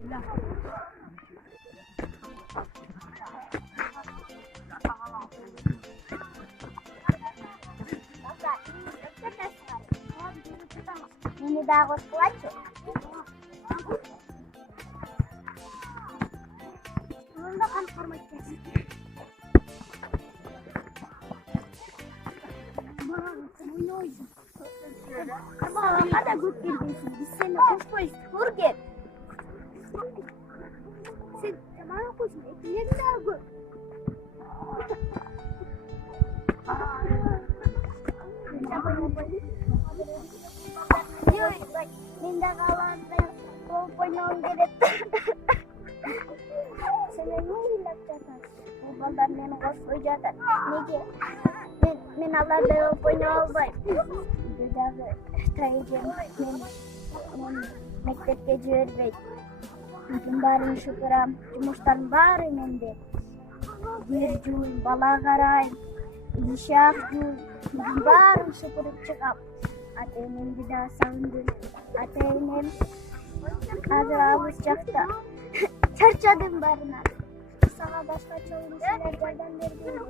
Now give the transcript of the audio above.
Meni dagы кылачы. Мында камкормойт экенсиң. Ойнойсың. Кармагanga да көп келбейсиң. Биз сени кошпойбуз. Тур кел. Сен мана койсуң. Экилериң дагы көп. Мен дагы алардай топ ойногум келет. Сен эмне ыйлап жатасың? Бул балдар мени кошпой жатат. Неге? Мен алардай топ ойноп албайм. Үйдө дагы тайжем мени мектепке жибербейт. Үйдүн баарын шыпырам, жумуштардын баары менде. Жер жууйм, бала карайм, ишак жууйм, үйдүн баарын шыпырып чыгам. Ата-энемди да сагындым. Ата-энем азыр алыс жакта. Чарчадым баарынан. Сага башкача жардам бербейм.